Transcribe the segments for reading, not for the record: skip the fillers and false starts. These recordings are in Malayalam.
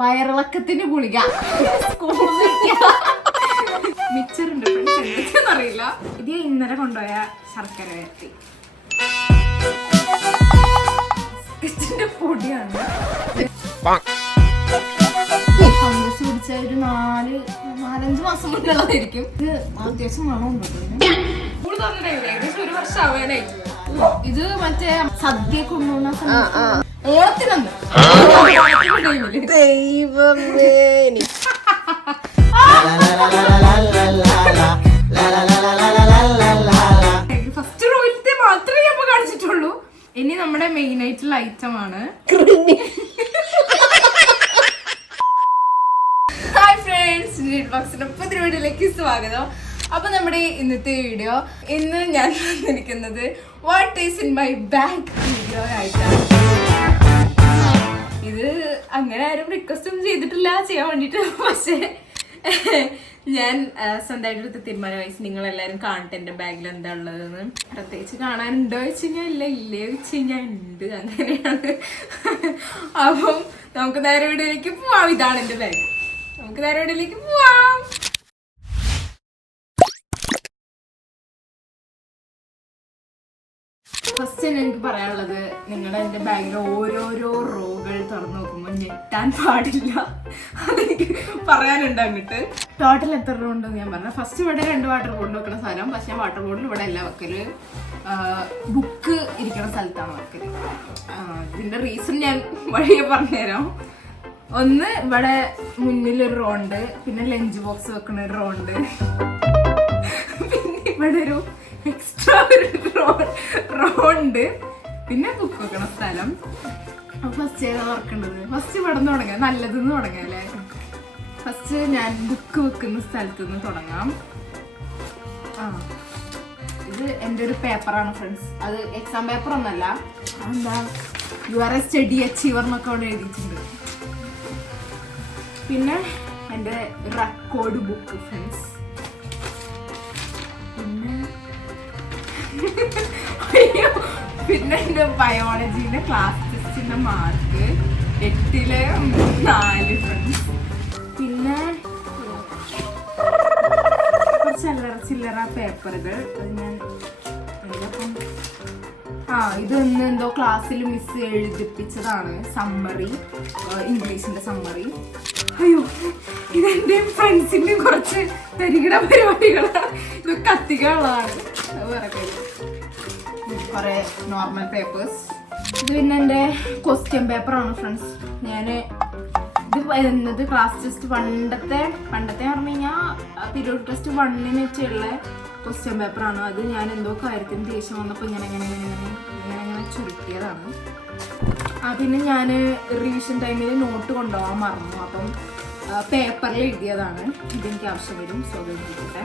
വയറിളക്കത്തിന് ഗുളിക മിച്ചറുണ്ട് ഫ്രണ്ട്സ്, അറിയില്ല. ഇത് ഇന്നലെ കൊണ്ടുപോയ ശർക്കര വരട്ടി പൊടിയാണ്. ഫംഗസ് പിടിച്ച ഒരു 4-5 മാസം മുന്നുള്ളതായിരിക്കും. ഇത് അത്യാവശ്യം മണമുണ്ട്. ഏകദേശം 1 വർഷം ആവാനായി. ഇത് മറ്റേ സദ്യ കൊണ്ടുപോകുന്ന സമയത്ത് ഓണത്തിനന്ന് ദൈവമേ ഫസ്റ്റ് റോയിലത്തെ മാത്രമേ ഞാൻ കാണിച്ചിട്ടുള്ളൂ. ഇനി നമ്മുടെ മെയിൻ ആയിട്ടുള്ള ഐറ്റം ആണ്. ഹായ് ഫ്രണ്ട്സ്, പുതിയ വീഡിയോയിലേക്ക് സ്വാഗതം. അപ്പൊ നമ്മുടെ ഇന്നത്തെ വീഡിയോ, ഇന്ന് ഞാൻ വന്നിരിക്കുന്നത് what is in my bag video ആയിട്ടാണ്. ഇത് അങ്ങനെ ആരും റിക്വസ്റ്റ് ഒന്നും ചെയ്തിട്ടില്ല ചെയ്യാൻ വേണ്ടിട്ട്. പക്ഷേ ഞാൻ സ്വന്തമായിട്ട് തീരുമാനമായി നിങ്ങളെല്ലാരും കാണട്ടെ എന്റെ ബാഗിൽ എന്താ ഉള്ളതെന്ന്. പ്രത്യേകിച്ച് കാണാനുണ്ടോ വെച്ച് കഴിഞ്ഞാൽ ഇല്ലേ വെച്ച് കഴിഞ്ഞാൽ ഉണ്ട്, അങ്ങനെയാണ്. അപ്പം നമുക്ക് നേരെ വീഡിയോയിലേക്ക് പോവാം. ഇതാണ് എന്റെ ബാഗ്, നമുക്ക് നേരെ വീഡിയോയിലേക്ക് പോവാം. ഫസ്റ്റ് തന്നെ എനിക്ക് പറയാനുള്ളത്, നിങ്ങളുടെ എൻ്റെ ബാഗിലെ ഓരോരോ റോകൾ തുറന്നു നോക്കുമ്പോൾ ഞെട്ടാൻ പാടില്ല. അതെനിക്ക് പറയാനുണ്ട്. അങ്ങോട്ട് ടോട്ടൽ എത്ര റോ ഉണ്ടെന്ന് ഞാൻ പറഞ്ഞു. ഫസ്റ്റ് ഇവിടെ 2 വാട്ടർ ബോട്ടിൽ വെക്കുന്ന സ്ഥലം, പക്ഷെ ഞാൻ വാട്ടർ ബോട്ടിൽ ഇവിടെ അല്ല വെക്കല്, ബുക്ക് ഇരിക്കുന്ന സ്ഥലത്താണ് വെക്കല്. ഇതിന്റെ റീസൺ ഞാൻ വഴിയെ പറഞ്ഞുതരാം. ഒന്ന്, ഇവിടെ മുന്നിലൊരു റോ ഉണ്ട്, പിന്നെ ലഞ്ച് ബോക്സ് വെക്കുന്ന ഒരു റോ ഉണ്ട്, പിന്നെ ഇവിടെ ഒരു എക്സ്ട്രാ ഒരു റോ ഉണ്ട്, പിന്നെ ബുക്ക് വെക്കണ സ്ഥലം. ഫസ്റ്റ് ഏതാ തുറക്കേണ്ടത്? ഫസ്റ്റ് ഇവിടെ നിന്ന് തുടങ്ങാം, നല്ലതെന്ന് തുടങ്ങാം അല്ലേ. ഫസ്റ്റ് ഞാൻ ബുക്ക് വെക്കുന്ന സ്ഥലത്ത് നിന്ന് തുടങ്ങാം. ഇത് എൻ്റെ ഒരു പേപ്പറാണ് ഫ്രണ്ട്സ്. അത് എക്സാം പേപ്പർ ഒന്നല്ല, എന്താ you are A study achiever എന്നൊക്കെ അവിടെ എഴുതിയിട്ടുണ്ട്. പിന്നെ എൻ്റെ റെക്കോർഡ് ബുക്ക് ഫ്രണ്ട്സ്. പിന്നെ എന്റെ ബയോളജിന്റെ ക്ലാസ് ടെസ്റ്റിന്റെ മാർക്ക് 8-ലെ 4 ഫ്രണ്ട്സ്. പിന്നെ ചില്ലറ പേപ്പറുകൾ. അത് ഞാൻ ഇതൊന്ന് എന്തോ ക്ലാസ്സിൽ മിസ് എഴുതിപ്പിച്ചതാണ്, സമ്മറി, ഇംഗ്ലീഷിന്റെ സമ്മറി. അയ്യോ, ഇതെന്റെ ഫ്രണ്ട്സിന്റെ കുറച്ച് തരികിട പരിപാടികളാണ്. ഇത് കത്തികളുള്ളതാണ്. കുറെ നോർമൽ പേപ്പേഴ്സ്. ഇത് പിന്നെ എൻ്റെ ക്വസ്റ്റ്യൻ പേപ്പറാണ് ഫ്രണ്ട്സ്. ഞാൻ ഇത് വരുന്നത് ക്ലാസ് ടെസ്റ്റ് പണ്ടത്തെ പറഞ്ഞു കഴിഞ്ഞാൽ പീരിയോഡിക് ടെസ്റ്റ് 1-ന് വെച്ചുള്ള ക്വസ്റ്റ്യൻ പേപ്പറാണ്. അത് ഞാൻ എന്തോ കാര്യത്തിന് ദേഷ്യം വന്നപ്പോൾ ഇങ്ങനെ ചുരുട്ടിയതാണ്. പിന്നെ ഞാൻ റിവിഷൻ ടൈമിൽ നോട്ട് കൊണ്ടുപോകാൻ മറന്നു, അപ്പം പേപ്പറിൽ എഴുതിയതാണ്. ഇതെനിക്ക് ആവശ്യം വരും, സ്വതന്ത്രിക്കട്ടെ.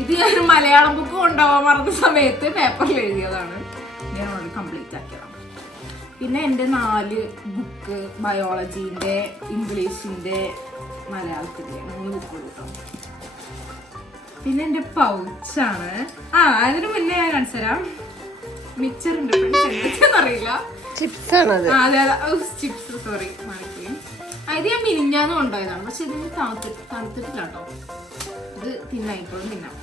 ഇത് ഞാൻ മലയാളം ബുക്ക് കൊണ്ടുപോകാൻ മറന്ന സമയത്ത് പേപ്പറിൽ എഴുതിയതാണ്. ഞാൻ ഓൾറെഡി കംപ്ലീറ്റ് ആക്കിയതാണ്. പിന്നെ എൻ്റെ 4 ബുക്ക്, ബയോളജീൻ്റെ, ഇംഗ്ലീഷിൻ്റെ, മലയാളത്തിൻ്റെ 3 ബുക്കുകൾ കിട്ടും. പിന്നെ എൻ്റെ പൗച്ചാണ്. അതിന് മുന്നേ ഞാൻ കാണിച്ചു തരാം. മിച്ചറുണ്ട് ഫ്രണ്ട്സ്, ചിപ്സ് ആണ്. അതെ ചിപ്സ്, സോറി മാറിപ്പോയി. ഇത് ഞാൻ മിനിഞ്ഞാന്ന് കൊണ്ടുപോയതാണ്, പക്ഷെ ഇതിന് തണുത്തിട്ടില്ല കേട്ടോ. ഇത് ഇപ്പോഴും തിന്നാം.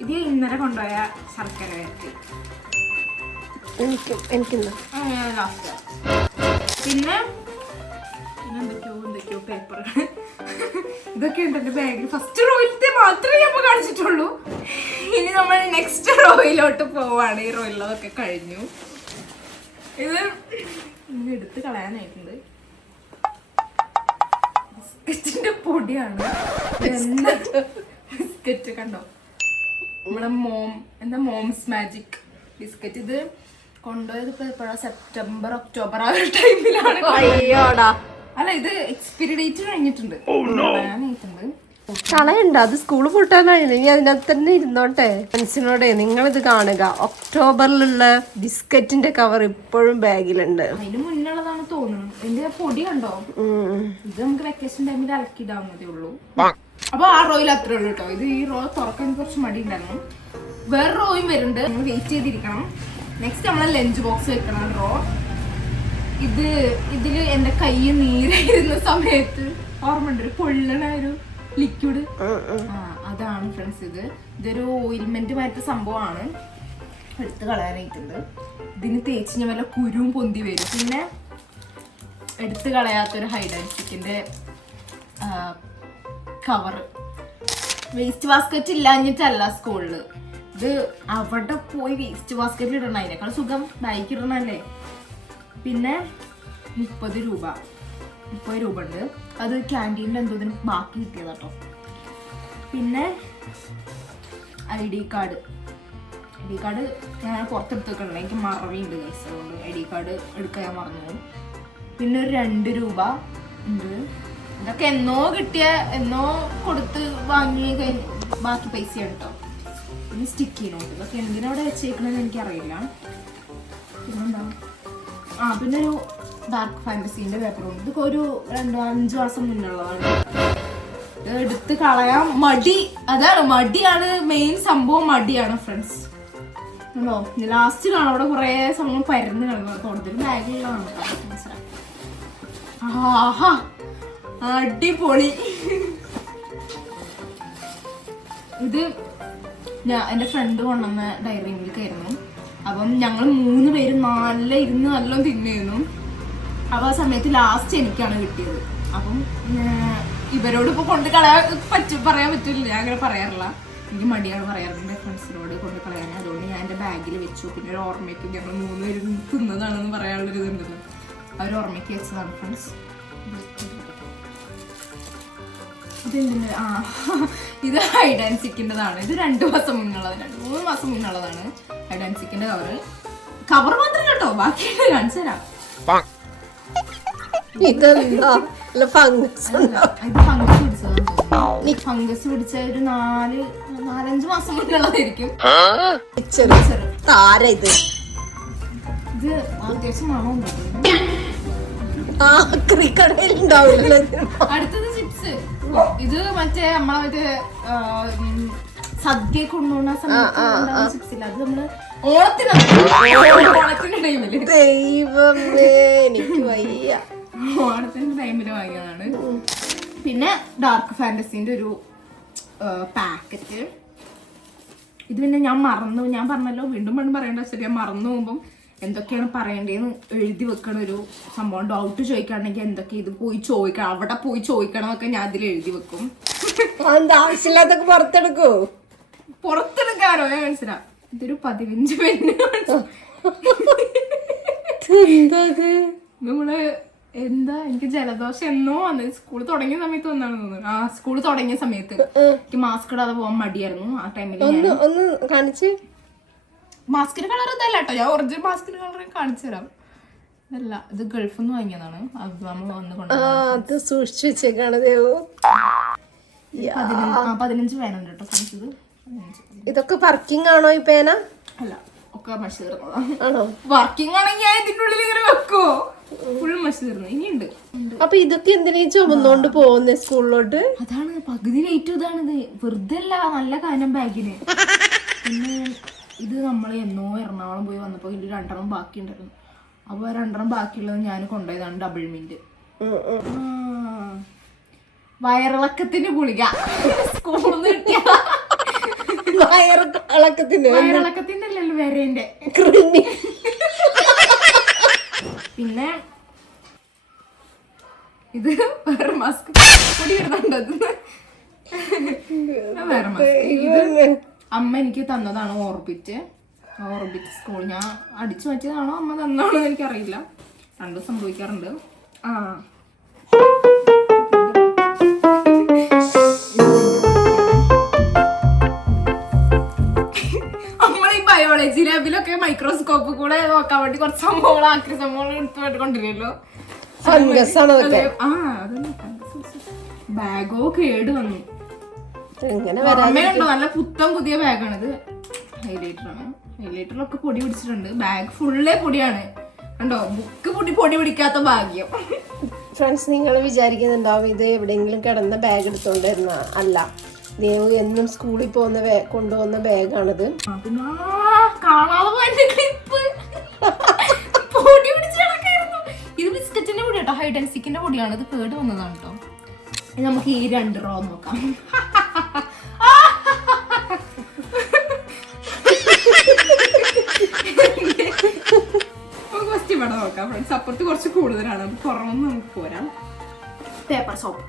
ഇത് ഞാൻ ഇന്നലെ കൊണ്ടുപോയ ശർക്കര വരട്ടി. പിന്നെ എന്തൊക്കെയോ പേപ്പറുകൾ. ഇതൊക്കെ ഉണ്ട് എൻ്റെ ബാഗിൽ. ഫസ്റ്റ് റോയിലത്തെ മാത്രമേ നമ്മൾ കാണിച്ചിട്ടുള്ളൂ. ഇനി നമ്മൾ നെക്സ്റ്റ് റോയിലോട്ട് പോവാണ്. ഈ റോയിലുള്ളതൊക്കെ കഴിഞ്ഞു. ഇത് എടുത്ത് കളയാനായിട്ടുണ്ട്. ബിസ്ക്കറ്റിന്റെ പൊടിയാണ്. ബിസ്ക്കറ്റ് കണ്ടോ, നമ്മുടെ മോംസ് മാജിക് ബിസ്ക്കറ്റ്. ഇത് കൊണ്ടുപോയത് ഇപ്പൊ എപ്പോഴാ, സെപ്റ്റംബർ ഒക്ടോബർ ആ ഒരു ടൈമിലാണ്. അല്ല, ഇത് എക്സ്പയറി ഡേറ്റ് കഴിഞ്ഞിട്ടുണ്ട്. കളയണ്ട, അത് സ്കൂള് പൂട്ടാനായില്ല. ഇനി അതിനകത്ത് തന്നെ ഇരുന്നോട്ടെ. ഫ്രണ്ട്സിനോടെ നിങ്ങളിത് കാണുക. ഒക്ടോബറിലുള്ള ബിസ്ക്കറ്റിന്റെ കവർ ഇപ്പോഴും ബാഗിലുണ്ട്. അതിന് മുന്നുള്ളതാണ് തോന്നുന്നു. ഇതിന്റെ പൊടി കണ്ടോ. ഇത് നമുക്ക് വെക്കേഷൻ ടൈമിൽ അലക്കിടാവുന്നതേ ഉള്ളൂ. അപ്പൊ ആ റോയിൽ അത്രേ ഉള്ളൂ കേട്ടോ. ഇത് ഈ റോ തുറക്കാൻ കുറച്ച് മടി ഉണ്ടായിരുന്നു. വേറെ റോയും വരുന്നുണ്ട്, നമ്മൾ വെയിറ്റ് ചെയ്തിരിക്കണം. നെക്സ്റ്റ് നമ്മളെ ലഞ്ച് ബോക്സ് വെക്കണം റോ. ഇതില് എന്റെ കൈ നീരായിരുന്ന സമയത്ത് ഓർമ്മയുണ്ട്, ഒരു പൊള്ളണ ഒരു ലിക്വിഡ്, അതാണ് ഫ്രണ്ട്സ്. ഇതൊരു ഓയിൽമെന്റ് മാറ്റ സംഭവമാണ്, എടുത്ത് കളയാനായിട്ടുണ്ട്. ഇതിന് തേച്ച് വല്ല കുരുവും പൊന്തി വരും. പിന്നെ എടുത്ത് കളയാത്തൊരു ഹൈഡ് ആൻഡ് സീക്കിന്റെ കവറ്. വേസ്റ്റ് ബാസ്ക്കറ്റ് ഇല്ലാഞ്ഞിട്ടല്ല സ്കൂളില്, ഇത് അവിടെ പോയി വേസ്റ്റ് ബാസ്ക്കറ്റിൽ ഇടണം, അതിനേക്കാൾ സുഖം ബാഗിൽ ഇടണല്ലേ. പിന്നെ 30 രൂപ ഉണ്ട്, അത് ക്യാൻറ്റീനിൽ എന്തോതിനും ബാക്കി കിട്ടിയതാട്ടോ. പിന്നെ ID കാർഡ് ഞാൻ പുറത്തെടുത്തൊക്കെ എനിക്ക് മറവിയുണ്ട് ഗൈസ്, അതുകൊണ്ട് ID കാർഡ് എടുക്കാൻ ഞാൻ മറന്നു. പിന്നെ ഒരു 2 രൂപ ഉണ്ട്, ഇതൊക്കെ എന്നോ കിട്ടിയ എന്നോ കൊടുത്ത് വാങ്ങി കഴിഞ്ഞ് ബാക്കി പൈസ കേട്ടോ. പിന്നെ സ്റ്റിക്കി നോട്ട്, ഇതൊക്കെ എന്തിനവിടെ വെച്ചേക്കണെന്ന് എനിക്കറിയില്ല. പിന്നെന്താ, പിന്നെ ഒരു ഡാർക്ക് ഫാൻറ്റസീൻ്റെ പേപ്പറുണ്ട്, ഇതൊക്കെ ഒരു 2-5 മാസം മുന്നുള്ളതാണ്. ഇത് എടുത്ത് കളയാൻ മടി, അതാണ് മടിയാണ് മെയിൻ സംഭവം, മടിയാണ് ഫ്രണ്ട്സ്. ഉണ്ടോ ലാസ്റ്റ് കാണാം അവിടെ കുറെ സംഭവം പരന്ന് കളയുന്നത്, തോട്ടത്തിൽ ബാഗിലാണ് മനസ്സിലായി. ആഹാ അടിപൊളി. ഇത് എൻ്റെ ഫ്രണ്ട് കൊണ്ടുവന്ന ഡയറി മിൽക്ക് ആയിരുന്നു. അപ്പം ഞങ്ങൾ 3 പേരും നല്ലോണം തിന്നിരുന്നു. അപ്പം ആ സമയത്ത് ലാസ്റ്റ് എനിക്കാണ് കിട്ടിയത്. അപ്പം ഇവരോട് ഇപ്പോൾ കൊണ്ട് കളയാൻ പറയാൻ പറ്റില്ല, ഞാൻ അങ്ങനെ പറയാറില്ല, എനിക്ക് മടിയാണ് പറയാറുണ്ട് എൻ്റെ ഫ്രണ്ട്സിനോട് കൊണ്ട് കളയാൻ. അതുകൊണ്ട് ഞാൻ എൻ്റെ ബാഗിൽ വെച്ചു. പിന്നെ ഒരു ഓർമ്മയ്ക്ക് ഞങ്ങൾ 3 പേരും തിന്നതാണെന്ന് പറയാനുള്ളൊരു ഇതുണ്ടല്ലോ, ആ ഒരു ഓർമ്മയ്ക്ക് വെച്ചതാണ് ഫ്രണ്ട്സ്. ഇത് ഹൈഡ് ആൻഡ് സീക്കിൻ്റെതാണ്. ഇത് 2 മാസം മുന്നുള്ളതാണ്, 2-3 മാസം മുന്നുള്ളതാണ് ഹൈഡ് ആൻഡ് സീക്കിൻ്റെ കവർ മാത്രം കേട്ടോ, ബാക്കിയായിട്ട് കാണിച്ചു തരാം. ഇത് ഫംഗസ് പിടിച്ച ഒരു 4-5 മാസം മുന്നുള്ളതായിരിക്കും. ഇത് അത്യാവശ്യം മണമുണ്ട്. അടുത്തത് ചിപ്സ്. ഇത് നമ്മളെ സദ്യ കൊണ്ടുപോകുന്ന സമയത്ത് ചിപ്സ് ഇല്ല, അത് നമ്മള് ഓണത്തിന്റെ ടൈമില് വാങ്ങിയതാണ്. പിന്നെ ഡാർക്ക് ഫാന്റസിന്റെ ഒരു പാക്കറ്റ്. ഇത് പിന്നെ ഞാൻ പറഞ്ഞല്ലോ, വീണ്ടും പറയേണ്ട വെച്ചിട്ട് ഞാൻ മറന്നു പോകുമ്പം എന്തൊക്കെയാണ് പറയേണ്ടതെന്ന് എഴുതി വെക്കണ ഒരു സംഭവം. ഡൗട്ട് ചോദിക്കുകയാണെങ്കിൽ എന്തൊക്കെ ഇത് പോയി ചോദിക്കണം, അവിടെ പോയി ചോദിക്കണം എന്നൊക്കെ ഞാൻ അതിൽ എഴുതി വെക്കും. ആവശ്യമില്ലാത്തൊക്കെ പുറത്തെടുക്കാനോ ഞാൻ മനസ്സിലാ. ഇതൊരു 15 പെന്ന്. നമ്മള് എനിക്ക് ജലദോഷം എന്നോ വന്നത് സ്കൂൾ തുടങ്ങിയ സമയത്ത് വന്നാണ് തോന്നുന്നു. സ്കൂൾ തുടങ്ങിയ സമയത്ത് എനിക്ക് മാസ്ക് ഇടാതെ പോകാൻ മടിയായിരുന്നു. ആ ടൈമിൽ ഒന്ന് കാണിച്ച്, മാസ്കിന്റെ കളർ ഇതല്ല കേട്ടോ, ഞാൻ ഒറിജിനൽ മാസ്കിന്റെ കളർ കാണിച്ചു തരാം. ഇതല്ല, ഇത് ഗൾഫിൽ നിന്ന് വാങ്ങിയതാണ്. അത് നമ്മൾ വന്ന് കൊണ്ട് സൂക്ഷിച്ചു വെച്ചേക്കാണ്. 15 പേനുണ്ട് കേട്ടോ ഫ്രണ്ട്സ്. ഇതൊക്കെ വർക്കിംഗ് ആണോ ഈ പേന? അല്ല, ഒക്കെ മഷി തീർന്നതാണ്. വർക്കിംഗ് ആണെങ്കിൽ ഞാൻ ഇതിന്റെ ഉള്ളിൽ ഇങ്ങനെ വെക്കോ, ഫുൾ മഷി തീർന്നു. ഇനിയുണ്ട്. അപ്പൊ ഇതൊക്കെ എന്തിനാ ചുമന്നോണ്ട് പോകുന്നേ സ്കൂളിലോട്ട്? അതാണ് പകുതി വെയിറ്റ്. ഇതാണിത്, വെറുതെ അല്ല, നല്ല കാര്യം ബാഗിന്. പിന്നെ ഇത് നമ്മൾ എന്നോ എറണാകുളം പോയി വന്നപ്പോൾ ഇതിൽ 2 ബാക്കി ഉണ്ടായിരുന്നു. അപ്പോൾ 2 ബാക്കിയുള്ളത് ഞാൻ കൊണ്ടുപോയതാണ് ഡബിൾ മിന്റ്. വയറിളക്കത്തിന് ഗുളിക സ്കൂളിൽ നിന്ന് കിട്ടിയ. വയറിളക്കത്തിന്റെ അല്ലല്ലോ, വരേന്റെ. പിന്നെ ഇത് വേറെ മാസ്ക്, പൊടി ഇടുന്നുണ്ട്. വേറെ മാസ്ക്. ഇത് അമ്മ എനിക്ക് തന്നതാണ് ഓർബിറ്റ് സ്കൂൾ. ഞാൻ അടിച്ചു മാറ്റിയതാണോ അമ്മ തന്നാണോ എനിക്കറിയില്ല, 2 സംഭവിക്കാറുണ്ട്. നമ്മളീ ബയോളജി ലാബിലൊക്കെ മൈക്രോസ്കോപ്പ് കൂടെ നോക്കാൻ വേണ്ടി കുറച്ച് സംഭവങ്ങൾ ആക്രി സംഭവങ്ങൾ എടുത്ത് കൊണ്ടിരുന്നല്ലോ. ബാഗോ കേട് വന്നു. ഓർമ്മയുണ്ടോ? നല്ല പുതിയ ബാഗാണിത്. ഹൈലൈറ്ററിലൊക്കെ പൊടി പിടിച്ചിട്ടുണ്ട്. ബാഗ് ഫുള്ളേ പൊടിയാണ് കണ്ടോ. ബുക്ക് പൊടി പിടിക്കാത്ത ഭാഗ്യം. ഫ്രണ്ട്സ്, നിങ്ങൾ വിചാരിക്കുന്നുണ്ടാവും ഇത് എവിടെയെങ്കിലും കിടന്ന ബാഗ് എടുത്തോണ്ടിരുന്ന. അല്ല, ദേവു എന്നും സ്കൂളിൽ കൊണ്ടുപോകുന്ന ബാഗാണിത്. കേട്ടോ, ഹൈഡൻസിക്കിന്റെ പൊടിയാണ്, ഇത് കേട് വന്നതാണ് കേട്ടോ. നമുക്ക് ഈ 2 റോ നോക്കാം. ക്വസ്റ്റ്യൻ വേണം നോക്കാം ഫ്രണ്ട്സ്. അപ്പുറത്ത് കുറച്ച് കൂടുതലാണ്, അത് കുറവൊന്നും നമുക്ക് പോരാം. പേപ്പർ സോപ്പ്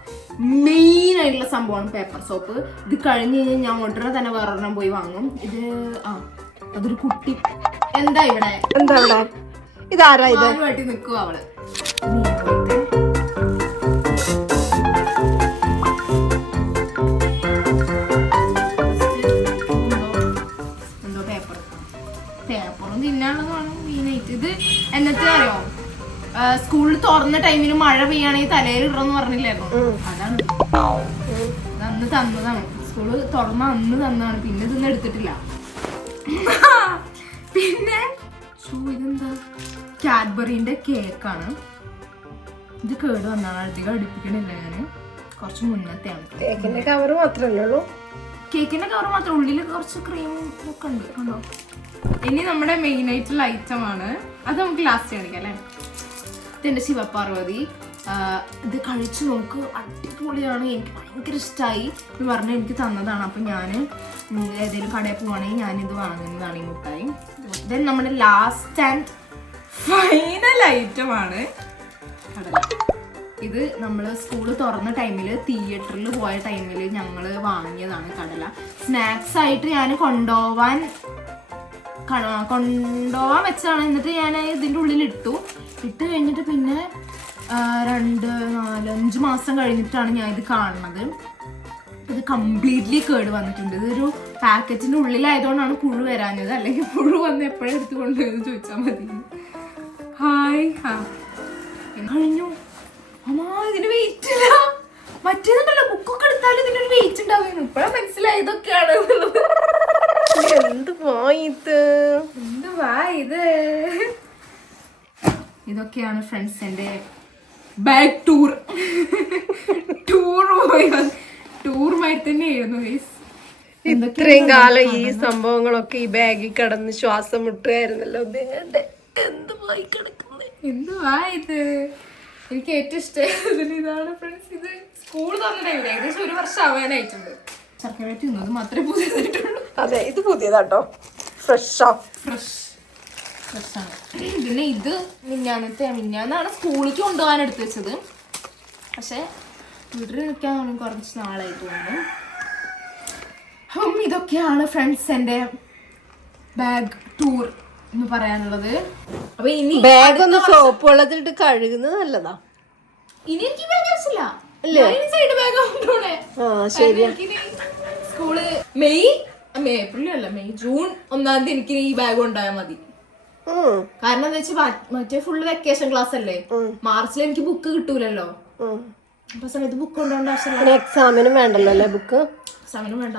മെയിൻ ആയിട്ടുള്ള സംഭവമാണ് പേപ്പർ സോപ്പ്. ഇത് കഴിഞ്ഞ് കഴിഞ്ഞാൽ ഞാൻ ഉടനെ തന്നെ വേറൊരെണ്ണം പോയി വാങ്ങും. ഇത് അതൊരു കുട്ടി എന്താ ഇവിടെ ഇതാരാ ഇത്? ആരുമായിട്ട് നിൽക്കുക അവള്. എന്തോ പേപ്പറും തിന്നാനുള്ളതാണ് മെയിനായിട്ട്. ഇത് എന്നത്തെ അറിയോ, സ്കൂളിൽ തുറന്ന ടൈമിന് മഴ പെയ്യാണെങ്കിൽ തലയിൽ ഇടണമെന്ന് പറഞ്ഞില്ലായിരുന്നു, അതാണ്. അന്ന് തന്നതാണ്, സ്കൂള് തുറന്ന അന്ന് തന്നതാണ്. പിന്നെ ഇതൊന്നും എടുത്തിട്ടില്ല. പിന്നെ ഇതെന്താ, കാഡ്ബറിന്റെ കേക്കാണ്. ഇത് കേട് വന്നാണ്, അധികം അടുപ്പിക്കണില്ല ഞാന്, കുറച്ച് മുന്നത്തെയാണ്. കേക്കിന്റെ കവർ മാത്രമല്ലേ ഉള്ളൂ? കേക്കിന്റെ കവർ മാത്രം, ഉള്ളിൽ കുറച്ച് ക്രീമും ഒക്കെ ഉണ്ട് കണ്ടോ. ഇനി നമ്മുടെ മെയിൻ ആയിട്ടുള്ള ഐറ്റം ആണ്, അത് നമുക്ക് ലാസ്റ്റ് കാണിക്കാം അല്ലേ. ഇതെന്റെ ശിവപാർവതി. ഇത് കഴിച്ചു നോക്ക്, അടിപൊളിയാണ്, എനിക്ക് ഭയങ്കര ഇഷ്ടമായി എന്ന് പറഞ്ഞാൽ എനിക്ക് തന്നതാണ്. അപ്പം ഞാൻ ഏതെങ്കിലും കടയിൽ പോവുകയാണെങ്കിൽ ഞാനിത് വാങ്ങുന്നതാണ്, ഈ മുട്ടായി. ദെൻ നമ്മുടെ ലാസ്റ്റ് ആൻഡ് ഫൈനൽ ഐറ്റമാണ് കടല. ഇത് നമ്മൾ സ്കൂള് തുറന്ന ടൈമിൽ തിയേറ്ററിൽ പോയ ടൈമിൽ ഞങ്ങൾ വാങ്ങിയതാണ് കടല. സ്നാക്സ് ആയിട്ട് ഞാൻ കൊണ്ടുപോവാൻ വെച്ചതാണ്. എന്നിട്ട് ഞാൻ ഇതിൻ്റെ ഉള്ളിൽ ഇട്ട് കഴിഞ്ഞിട്ട് പിന്നെ 2-4-5 മാസം കഴിഞ്ഞിട്ടാണ് ഞാൻ ഇത് കാണുന്നത്. ഇത് കംപ്ലീറ്റ്ലി കേട് വന്നിട്ടുണ്ട്. ഇതൊരു പാക്കറ്റിൻ്റെ ഉള്ളിലായതുകൊണ്ടാണ് പുഴു വരാഞ്ഞത്, അല്ലെങ്കിൽ പുഴു വന്ന് എപ്പോഴും എടുത്ത് കൊണ്ടുവന്ന് ചോദിച്ചാൽ മതി. ഹായ് കഴിഞ്ഞു. അമ്മാ ഇതിന് വെയിറ്റ് ഇല്ല. മറ്റേതുണ്ടല്ലോ, ബുക്കൊക്കെ എടുത്താലും ഇതിനൊരു വെയിറ്റ് ഉണ്ടാവുന്നു. ഇപ്പോഴാണ് മനസ്സിലായി ഇതൊക്കെയാണ്. ഇതൊക്കെയാണ് ഫ്രണ്ട്സ് എൻ്റെ ബാഗ് ടൂർ. ടൂറുമായി തന്നെയായിരുന്നു. ഇത്രയും കാലം ഈ സംഭവങ്ങളൊക്കെ ഈ ബാഗിൽ കിടന്ന് ശ്വാസം മുട്ടുകയായിരുന്നല്ലോ. എന്തുവായി കിടക്കുന്നത്, എന്തുവാ ഇത്? എനിക്ക് ഏറ്റവും ഇഷ്ടമായത് ഇതാണ് ഫ്രണ്ട്സ്. ഇത് സ്കൂൾ തുറന്ന ടൈമിൽ ഏകദേശം 1 വർഷം ആവാനായിട്ടുണ്ട്. ചർക്കര തിന്നത് മാത്രമേ പുതിയതായിട്ടുള്ളൂ. അതെ, ഇത് പുതിയതാട്ടോ, ഫ്രഷാണ്. പിന്നെ ഇത് മിന്നാന്നാണ് സ്കൂളിലേക്ക് കൊണ്ടുപോകാൻ എടുത്ത് വെച്ചത്. പക്ഷെ വീട്ടിൽ നിൽക്കാൻ കുറച്ച് നാളായിട്ട് തോന്നുന്നു. ഇതൊക്കെയാണ് ഫ്രണ്ട്സ് എൻ്റെ ബാഗ് ടൂർ എന്ന് പറയാനുള്ളത്. അപ്പൊ ഇനി ബാഗ് ഒന്ന് സോപ്പ് വെള്ളത്തിലിട്ട് കഴുകുന്നത് നല്ലതാ. ഇനി എനിക്ക് ബാഗ് ആവശ്യമില്ല, സൈഡ് ബാഗ് കൊണ്ടുപോണേ. സ്കൂള് ജൂൺ 1-ാം തീയതി എനിക്ക് ഈ ബാഗ് കൊണ്ടുപോയാൽ മതി. കാരണം എന്താ വെച്ചാൽ മറ്റേ ഫുള്ള് വെക്കേഷൻ ക്ലാസ് അല്ലേ, മാർച്ചിൽ എനിക്ക് ബുക്ക് കിട്ടൂലല്ലോ. അപ്പൊ സമയത്ത് ബുക്ക് കൊണ്ടുപോകേണ്ട ആവശ്യമില്ല. എക്സാമിനും വേണ്ടല്ലോ അല്ലേ ബുക്ക്? എക്സാമിനും വേണ്ട,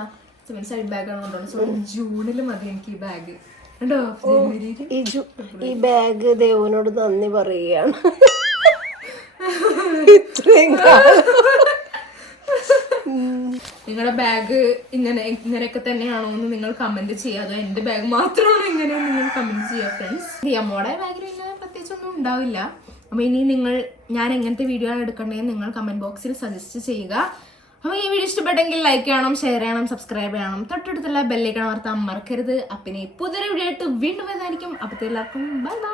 സൈഡ് ബാഗാണ് കൊണ്ടുപോകണം. സോ ജൂണിൽ മതി എനിക്ക് ഈ ബാഗ്. ഈ ബാഗ് ദേവനോട് നന്ദി പറയുകയാണ്. ഇത്രയും നിങ്ങളുടെ ബാഗ് ഇങ്ങനെയൊക്കെ തന്നെയാണോ എന്ന് നിങ്ങൾ കമന്റ് ചെയ്യുക. അതോ എന്റെ ബാഗ് മാത്രമാണോ ഇങ്ങനെയെന്ന് നിങ്ങൾ കമന്റ് ചെയ്യുക ഫ്രണ്ട്സ്. അമ്മയുടെ ബാഗിൽ ഇങ്ങനെ പ്രത്യേകിച്ചൊന്നും ഉണ്ടാവില്ല. അപ്പൊ ഇനി ഞാൻ എങ്ങനത്തെ വീഡിയോ ആണ് എടുക്കേണ്ടതെന്ന് നിങ്ങൾ കമന്റ് ബോക്സിൽ സജസ്റ്റ് ചെയ്യുക. അപ്പൊ ഈ വീഡിയോ ഇഷ്ടപ്പെട്ടെങ്കിൽ ലൈക്ക് ചെയ്യണം, ഷെയർ ചെയ്യണം, സബ്സ്ക്രൈബ് ചെയ്യണം, തൊട്ടടുത്തുള്ള ബെല്ലൈക്കൺ അമർത്താൻ മറക്കരുത്. അപ്പം പുതിയൊരു വീഡിയോ ആയിട്ട് വീണ്ടും വരുന്നതായിരിക്കും. അപ്പത്തെ എല്ലാവർക്കും ബൈ ബൈ.